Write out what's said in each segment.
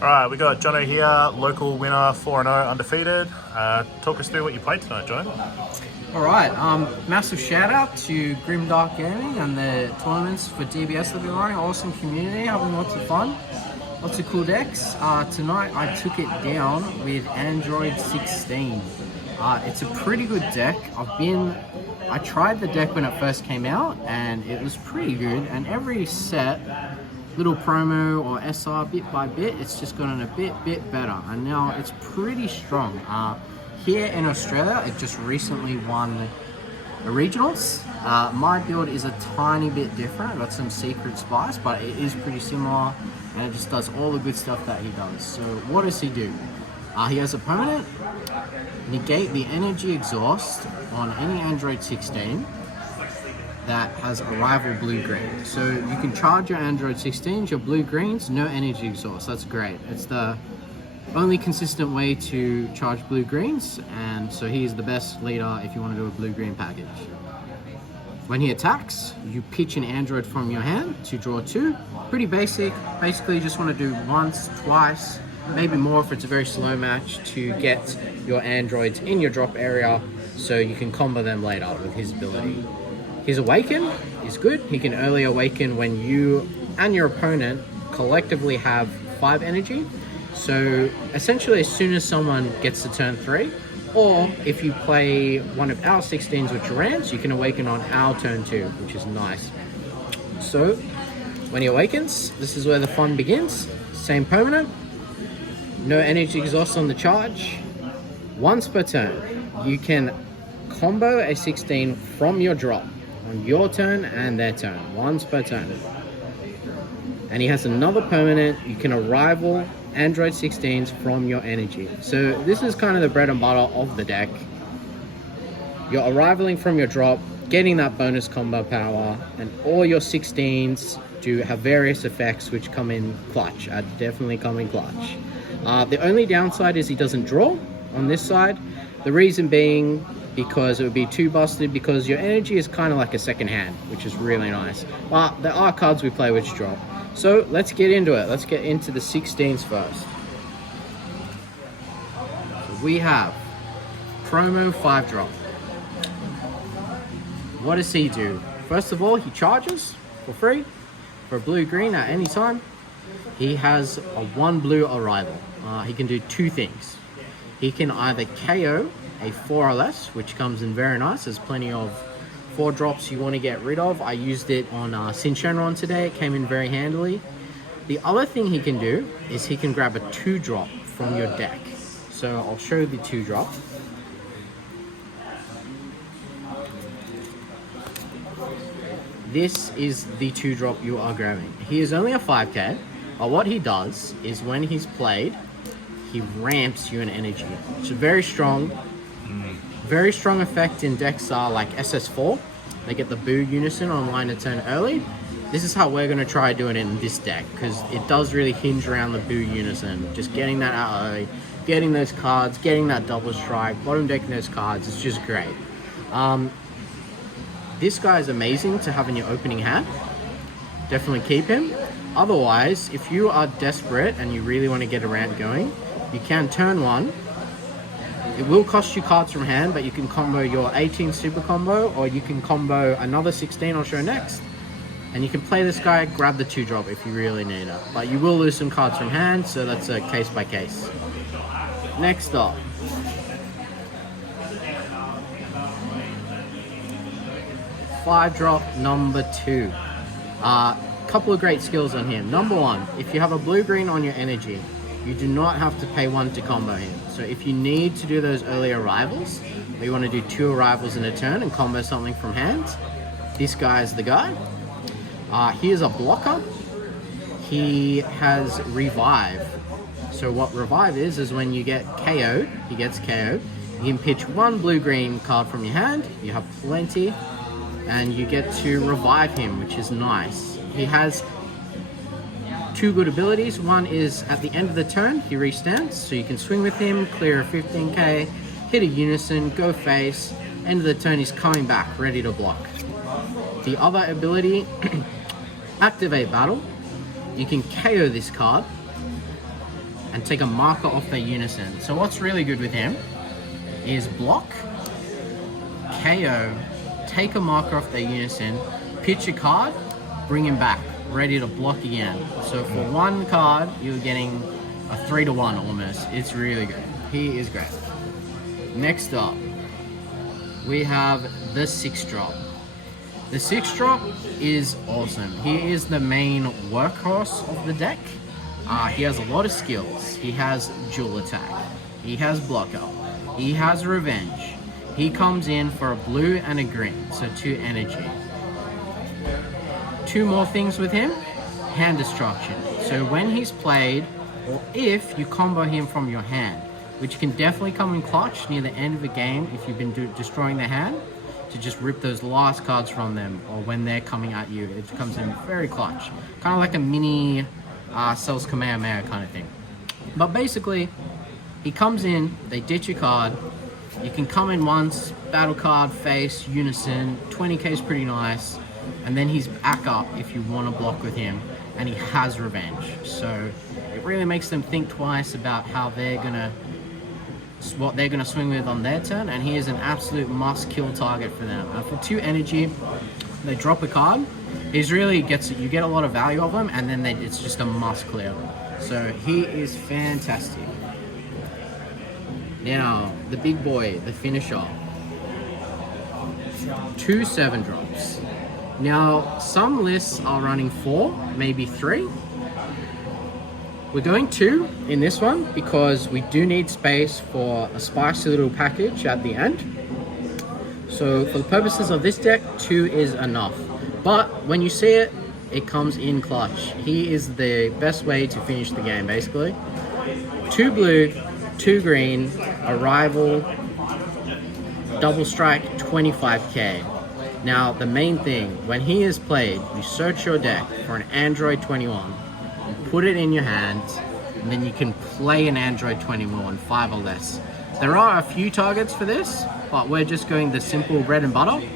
Alright, we got Jono here, local winner, 4-0, undefeated. Talk us through what you played tonight, Jono. Alright, massive shout out to Grimdark Gaming and the tournaments for DBS they've been running. Awesome community, having lots of fun. Lots of cool decks. Tonight I took it down with Android 16. It's a pretty good deck. I tried the deck when it first came out and it was pretty good, and every set, little promo or SR, bit by bit, it's just gotten a bit better, and now it's pretty strong. Here in Australia, it just recently won the regionals. My build is a tiny bit different. I've got some secret spice, but it is pretty similar, and it just does all the good stuff that he does. So what does he do? He has a permanent, negate the energy exhaust on any Android 16 that has a rival blue-green. So you can charge your Android 16s, your blue-greens, no energy exhaust. That's great. It's the only consistent way to charge blue-greens, and so he is the best leader if you want to do a blue-green package. When he attacks, you pitch an Android from your hand to draw 2. Pretty basic. Basically, you just want to do once, twice, maybe more if it's a very slow match, to get your Androids in your drop area so you can combo them later with his ability. His Awaken is good. He can early awaken when you and your opponent collectively have 5 energy. So essentially, as soon as someone gets to turn 3, or if you play one of our 16s with your Rams, you can awaken on our turn 2, which is nice. So when he awakens, this is where the fun begins. Same permanent, no energy exhaust on the charge. Once per turn, you can combo a 16 from your drop on your turn and their turn, once per turn. And he has another permanent, you can arrival Android 16s from your energy. So this is kind of the bread and butter of the deck. You're arrivaling from your drop, getting that bonus combo power, and all your 16s do have various effects which come in clutch, definitely come in clutch. The only downside is he doesn't draw on this side. The reason being because it would be too busted, because your energy is kind of like a second hand, which is really nice. But there are cards we play which draw. So let's get into it. Let's get into the 16s first. So we have promo 5 drop. What does he do? First of all, he charges for free for blue green at any time. He has a 1 blue arrival. He can do 2 things. He can either KO a 4 or less, which comes in very nice. There's plenty of 4 drops you want to get rid of. I used it on Sin Shenron today. It came in very handily. The other thing he can do is he can grab a 2 drop from your deck. So I'll show the 2 drop. This is the 2 drop you are grabbing. He is only a 5k, but what he does is when he's played, he ramps you in energy. It's very strong. Very strong effect in decks like SS4. They get the Boo Unison on line to turn early. This is how we're going to try doing it in this deck, because it does really hinge around the Boo Unison. Just getting that out early, getting those cards, getting that double strike, bottom decking those cards. It's just great. This guy is amazing to have in your opening hand. Definitely keep him. Otherwise, if you are desperate and you really want to get a rant going, you can turn 1. It will cost you cards from hand, but you can combo your 18 super combo, or you can combo another 16 I'll show next. And you can play this guy, grab the 2 drop if you really need it. But you will lose some cards from hand, so that's a case by case. Next up. Five drop number 2. Couple of great skills on him. Number 1, if you have a blue-green on your energy, you do not have to pay 1 to combo him. So if you need to do those early arrivals, or you want to do 2 arrivals in a turn and combo something from hand, this guy is the guy. He is a blocker. He has revive. So what revive is when you get KO'd, he gets KO'd, you can pitch 1 blue-green card from your hand, you have plenty, and you get to revive him, which is nice. He has 2 good abilities. One is at the end of the turn, he restands, so you can swing with him, clear a 15k, hit a Unison, go face, end of the turn he's coming back, ready to block. The other ability, activate battle. You can KO this card, and take a marker off their Unison. So what's really good with him is block, KO, take a marker off their Unison, pitch a card, bring him back, ready to block again. So for one card, you're getting a 3-to-1 almost. It's really good. He is great. Next up, we have the 6-drop. The 6-drop is awesome. He is the main workhorse of the deck. He has a lot of skills. He has dual attack. He has blocker. He has revenge. He comes in for a blue and a green, so 2 energy. 2 more things with him, hand destruction. So when he's played, or if you combo him from your hand, which can definitely come in clutch near the end of a game if you've been destroying their hand, to just rip those last cards from them, or when they're coming at you, it comes in very clutch. Kind of like a mini Cells Kamehameha kind of thing. But basically, he comes in, they ditch a card, you can come in once, battle card, face, Unison, 20k is pretty nice, and then he's back up if you want to block with him, and he has revenge. So it really makes them think twice about how what they're gonna swing with on their turn, and he is an absolute must-kill target for them. For 2 energy, they drop a card. He's really you get a lot of value of him, and then it's just a must-clear. So he is fantastic. Now the big boy, the finisher. 2 7-drops. Now some lists are running 4, maybe 3. We're going 2 in this one because we do need space for a spicy little package at the end. So for the purposes of this deck, 2 is enough. But when you see it, it comes in clutch. He is the best way to finish the game, basically. 2 blue, 2 green, arrival, double strike, 25k. Now the main thing, when he is played, you search your deck for an Android 21. Put it in your hands, and then you can play an Android 21, 5 or less. There are a few targets for this, but we're just going the simple bread and butter.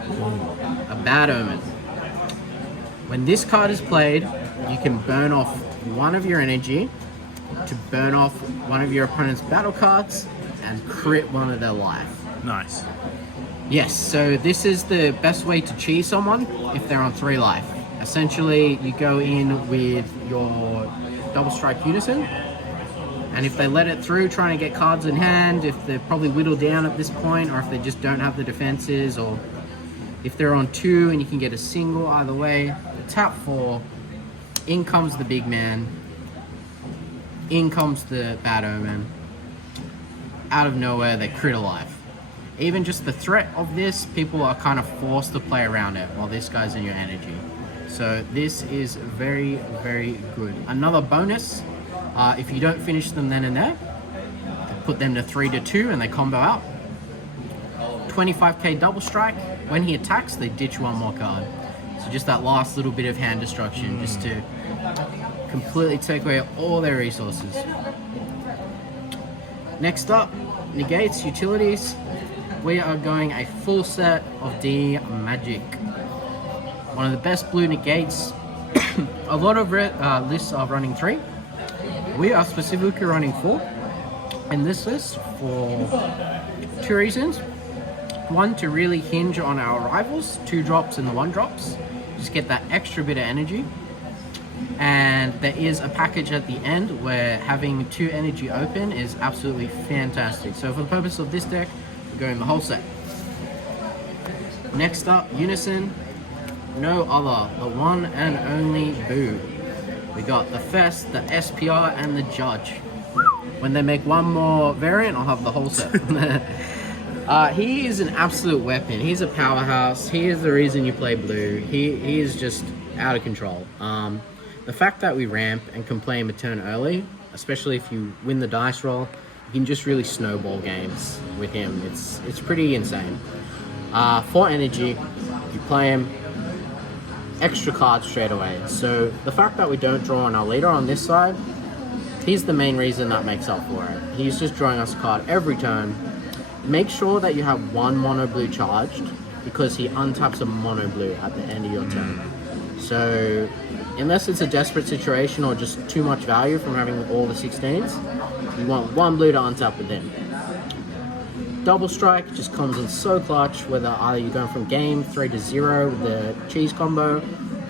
A Bad Omen. When this card is played, you can burn off 1 of your energy to burn off 1 of your opponent's battle cards and crit 1 of their life. Nice. Yes, so this is the best way to cheese someone if they're on 3 life. Essentially, you go in with your double strike Unison, and if they let it through trying to get cards in hand, if they're probably whittled down at this point, or if they just don't have the defenses, or if they're on 2 and you can get a single, either way, tap 4, in comes the big man, in comes the Bad Omen, out of nowhere they crit a life. Even just the threat of this, people are kind of forced to play around it while this guy's in your energy. So this is very, very good. Another bonus, if you don't finish them then and there, put them to 3-2 and they combo out. 25k double strike. When he attacks, they ditch 1 more card. So just that last little bit of hand destruction, just to completely take away all their resources. Next up, negates, utilities. We are going a full set of DMagic. One of the best blue negates. A lot of lists are running 3. We are specifically running 4 in this list for 2 reasons. 1, to really hinge on our rivals, 2 drops and the 1 drops. Just get that extra bit of energy. And there is a package at the end where having 2 energy open is absolutely fantastic. So for the purpose of this deck, we're going the whole set. Next up, Unison. No other, the one and only Boo. We got the Fest, the SPR, and the Judge. When they make 1 more variant, I'll have the whole set. He is an absolute weapon. He's a powerhouse. He is the reason you play blue. He is just out of control. The fact that we ramp and can play him a turn early, especially if you win the dice roll, you can just really snowball games with him. It's pretty insane. 4 energy, you play him, extra cards straight away. So the fact that we don't draw on our leader on this side, he's the main reason that makes up for it. He's just drawing us a card every turn. Make sure that you have 1 mono blue charged, because he untaps a mono blue at the end of your turn. So unless it's a desperate situation or just too much value from having all the 16s, you want 1 blue to untap with him. Double strike just comes in so clutch, whether either you're going from game 3 to 0 with the cheese combo,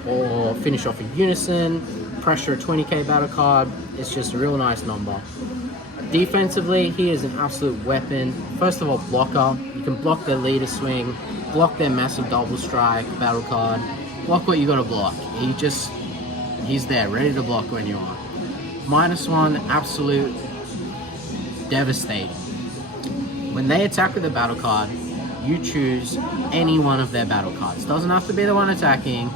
or finish off a Unison, pressure a 20k battle card. It's just a real nice number. Defensively, he is an absolute weapon. First of all, blocker. You can block their leader swing, block their massive double strike battle card, block what you gotta block. He's there, ready to block when you are. -1, absolute devastating. When they attack with a battle card, you choose any one of their battle cards. Doesn't have to be the one attacking.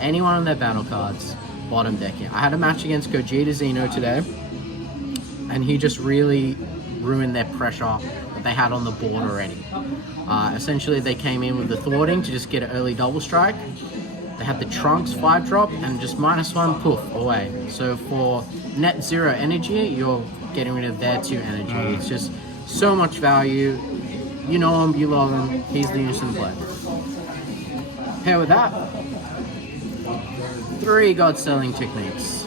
Any one of their battle cards, bottom deck it. I had a match against Gogeta Zeno today, and he just really ruined their pressure that they had on the board already. Essentially, they came in with the thwarting to just get an early double strike. They had the Trunks 5-drop and just -1, poof, away. So for net 0 energy, you're getting rid of their 2 energy. It's just so much value. You know him, you love him. He's the Unison play. Pair with that, 3 God Selling Techniques.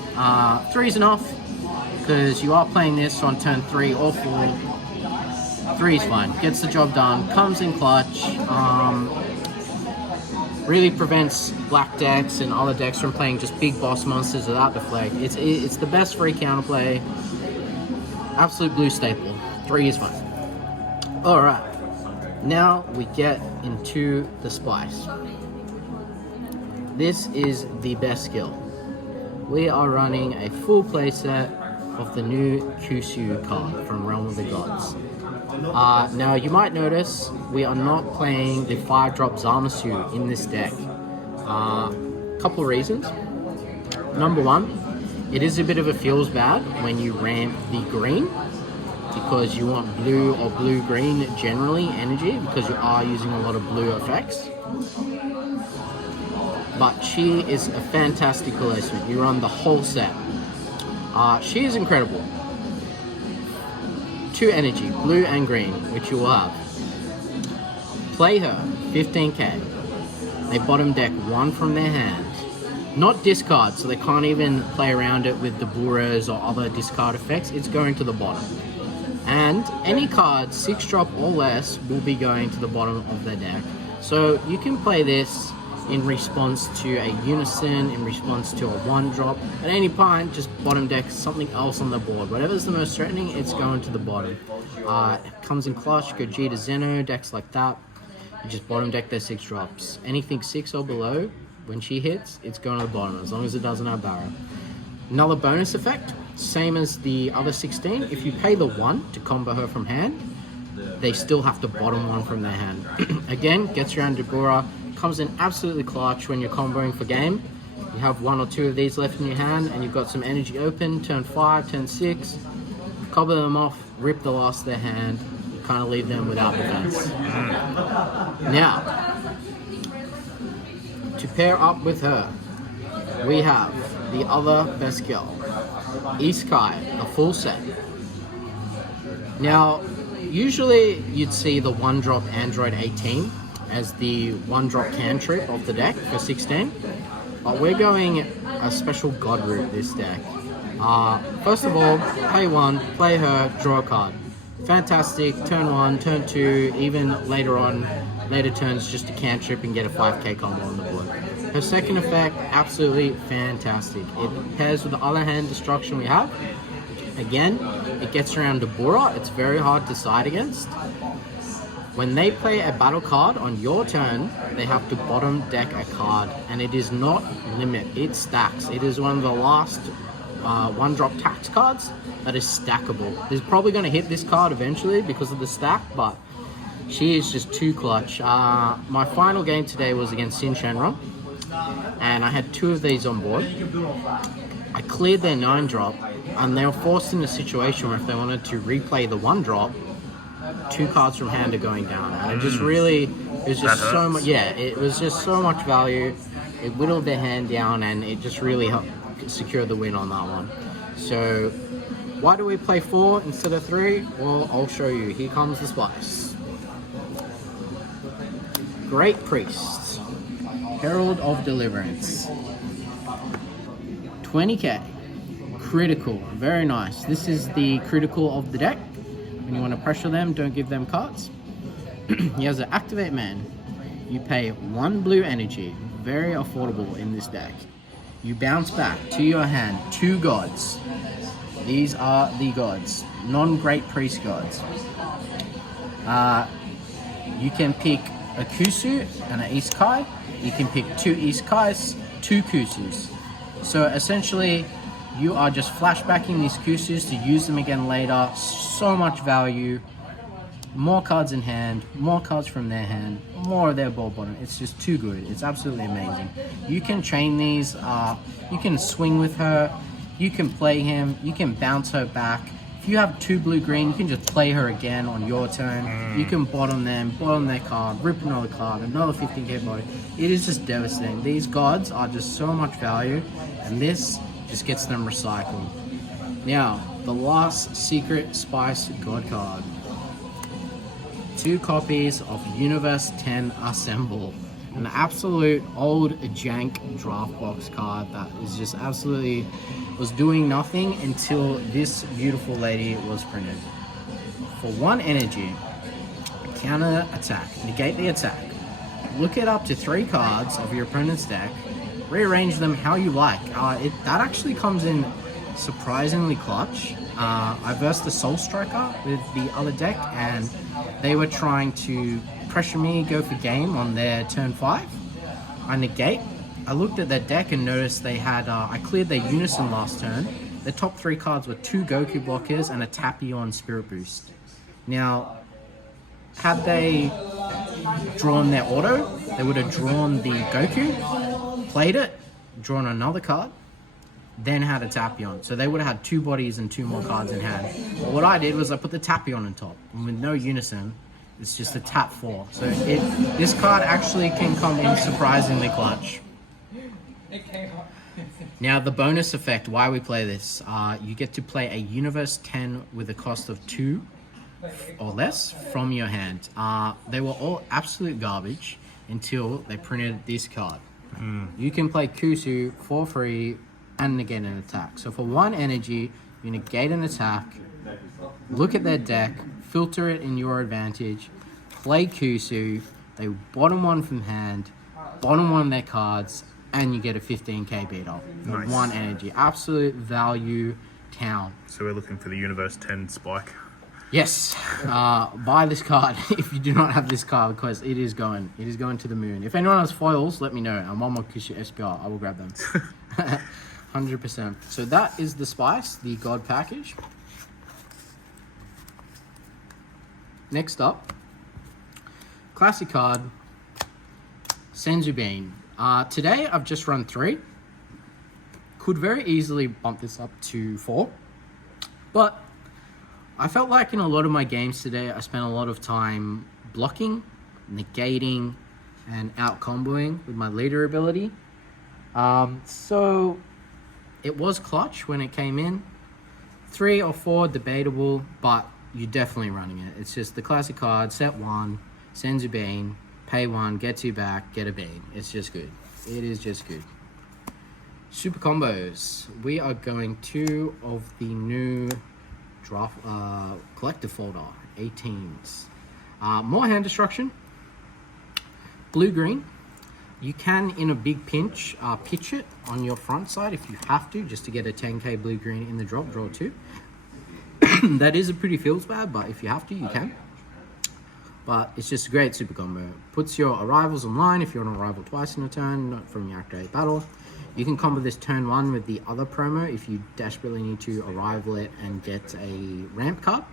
3 is enough, because you are playing this on turn 3 or 4. 3 is fine. Gets the job done. Comes in clutch. Really prevents black decks and other decks from playing just big boss monsters without deflect. It's the best free counterplay. Absolute blue staple. 3 is fine. Alright. Now we get into the spice. This is the best skill. We are running a full playset of the new Kusu card from Realm of the Gods. Now you might notice we are not playing the 5-drop Zamasu in this deck. Couple of reasons. Number 1, it is a bit of a feels bad when you ramp the green, because you want blue or blue-green generally energy, because you are using a lot of blue effects. But she is a fantastic replacement. You run the whole set. She is incredible. 2 energy, blue and green, which you will have. Play her, 15k. They bottom deck 1 from their hand. Not discard, so they can't even play around it with the Buros or other discard effects. It's going to the bottom. And any card 6-drop or less will be going to the bottom of their deck. So you can play this in response to a Unison, in response to a 1-drop. At any point, just bottom deck something else on the board. Whatever's the most threatening, it's going to the bottom. It comes in clutch, Gogeta Zeno, decks like that. You just bottom deck their 6-drops. Anything 6 or below, when she hits, it's going to the bottom, as long as it doesn't have barrow. Another bonus effect, same as the other 16. If you pay the 1 to combo her from hand, they still have to bottom 1 from their hand. Again, gets around Deborah. Comes in absolutely clutch when you're comboing for game. You have 1 or 2 of these left in your hand and you've got some energy open, turn 5, turn 6, combo them off, rip the last of their hand, kind of leave them without defense. Now, to pair up with her, we have the other best girl, Iskai, the full set. Now, usually you'd see the 1-drop Android 18 as the 1-drop cantrip of the deck for 16, but we're going a special god route this deck. First of all, pay 1, play her, draw a card. Fantastic, turn 1, turn 2, even later on, later turns just a cantrip and get a 5k combo on the board. Her second effect, absolutely fantastic. It pairs with the other hand destruction we have. Again, it gets around Deborah, it's very hard to side against. When they play a battle card on your turn, they have to bottom deck a card, and it is not limit, it stacks. It is one of the last 1-drop tax cards that is stackable. It's probably going to hit this card eventually because of the stack, but she is just too clutch. My final game today was against Sin Shenron, and I had 2 of these on board. I cleared their 9-drop, and they were forced in a situation where if they wanted to replay the 1-drop, 2 cards from hand are going down, and it just really, it was just so much, yeah, it was just so much value. It whittled their hand down, and it just really helped secure the win on that one. So why do we play 4 instead of 3? Well, I'll show you. Here comes the spice. Great Priest, Herald of Deliverance, 20k, critical, very nice. This is the critical of the deck. When you want to pressure them, don't give them cards. He has an Activate Man. You pay 1 blue energy, very affordable in this deck. You bounce back to your hand 2 gods. These are the gods, non-Great Priest gods. You can pick a Kusu and an East Kai. You can pick 2 East Kais, 2 Kusus. So essentially, you are just flashbacking these Kusus to use them again later. So much value. More cards in hand, more cards from their hand, more of their ball bottom. It's just too good. It's absolutely amazing. You can chain these. You can swing with her. You can play him. You can bounce her back. If you have 2 blue-green, you can just play her again on your turn. You can bottom them, bottom their card, rip another card, another 15k body. It is just devastating. These gods are just so much value, and this just gets them recycled. Now, the last secret spice god card. 2 copies of Universe 10 Assemble. An absolute old jank draft box card that is just absolutely was doing nothing until this beautiful lady was printed. For 1 energy, counter attack, negate the attack. Look at up to 3 cards of your opponent's deck, rearrange them how you like. That actually comes in surprisingly clutch. I versed the Soul Striker with the other deck, and they were trying to pressure me, go for game on their turn 5. I negate. I looked at their deck and noticed they had, I cleared their Unison last turn. The top 3 cards were 2 Goku blockers and a Tapion Spirit Boost. Now, had they drawn their auto, they would have drawn the Goku, played it, drawn another card, then had a Tapion. So they would have had 2 bodies and 2 more cards in hand. But what I did was I put the Tapion on top, and with no Unison, it's just a tap 4. So this card actually can come in surprisingly clutch. Now the bonus effect, why we play this, you get to play a Universe 10 with a cost of 2 or less from your hand. They were all absolute garbage until they printed this card. You can play Kusu for free and negate an attack. So for 1 energy, you negate an attack, look at their deck, filter it in your advantage, play Kusu, they bottom 1 from hand, bottom 1 of their cards, and you get a 15k beat up. Nice. 1 energy. Absolute value town. So we're looking for the Universe 10 spike. Yes. Buy this card if you do not have this card, because it is going to the moon. If anyone has foils, let me know. I'm on my Kishu SPR. I will grab them. 100%. So that is the spice, the god package. Next up, classic card, Senzu Bean. Today I've just run 3. Could very easily bump this up to 4. But I felt like in a lot of my games today, I spent a lot of time blocking, negating, and out-comboing with my leader ability. So it was clutch when it came in. 3 or 4, debatable, but you're definitely running it. It's just the classic card, set 1, Senzu Bean, pay 1, get 2 back, get a bean. It's just good. It is just good. Super combos. We are going 2 of the new draft collective folder, 18s. More hand destruction. Blue-green. You can, in a big pinch, pitch it on your front side if you have to, just to get a 10k blue-green in the drop, draw 2. That is a pretty feels bad, but if you have to, you can. But it's just a great super combo. Puts your arrivals online if you're on arrival twice in a turn, not from your activate battle. You can combo this turn 1 with the other promo if you desperately need to arrival it and get a ramp card.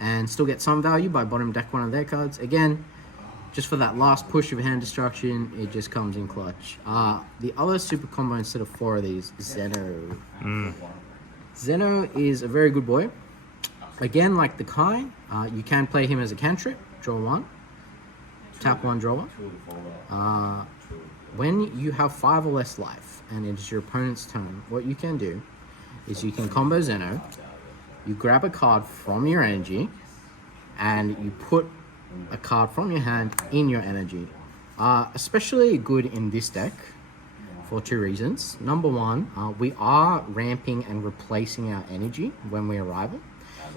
And still get some value by bottom deck 1 of their cards. Again, just for that last push of hand destruction, it just comes in clutch. The other super combo instead of 4 of these is Zeno. Zeno is a very good boy. Again, like the Kai, you can play him as a cantrip, draw 1, tap 1, draw 1. When you have 5 or less life and it is your opponent's turn, what you can do is you can combo Zeno, you grab a card from your energy, and you put a card from your hand in your energy. Especially good in this deck for two reasons. Number one, we are ramping and replacing our energy when we arrive.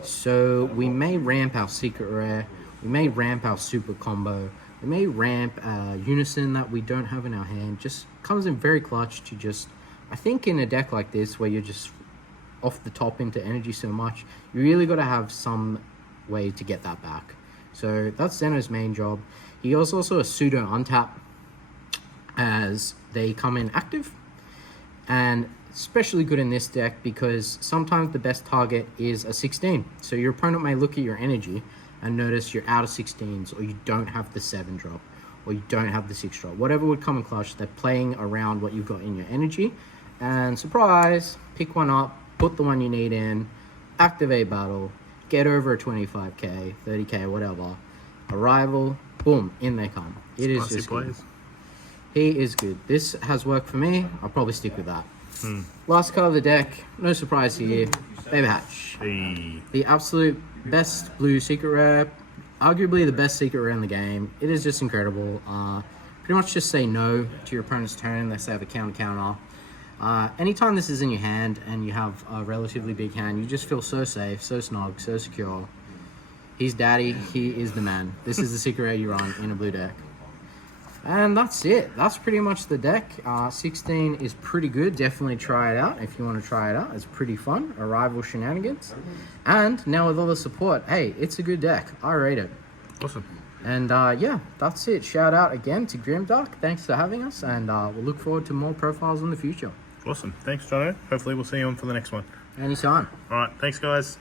So we may ramp our secret rare, we may ramp our super combo, we may ramp Unison that we don't have in our hand. Just comes in very clutch to just, I think in a deck like this where you're just off the top into energy so much, you really got to have some way to get that back. So that's Zeno's main job. He is also a pseudo untap as they come in active, and especially good in this deck because sometimes the best target is a 16. So your opponent may look at your energy and notice you're out of 16s, or you don't have the 7 drop, or you don't have the 6 drop. Whatever would come in clutch, they're playing around what you've got in your energy, and surprise, pick one up, put the one you need in, activate battle, get over a 25k, 30k, whatever, arrival, boom, in they come. It is just good. He is good. This has worked for me. I'll probably stick with that. Last card of the deck, no surprise here, Baby Hatch. Hey. The absolute best blue secret rare, arguably the best secret rare in the game. It is just incredible. Pretty much just say no to your opponent's turn unless they have a counter. Anytime this is in your hand and you have a relatively big hand, you just feel so safe, so snug, so secure. He's daddy, he is the man. This is the secret rare you run in a blue deck. And that's it. That's pretty much the deck. 16 is pretty good. Definitely try it out if you want to try it out. It's pretty fun. Arrival shenanigans. And now with all the support, hey, it's a good deck. I rate it. Awesome. And yeah, that's it. Shout out again to Grimdark. Thanks for having us, and we'll look forward to more profiles in the future. Awesome. Thanks, Jono. Hopefully we'll see you on for the next one. Anytime. All right. Thanks, guys.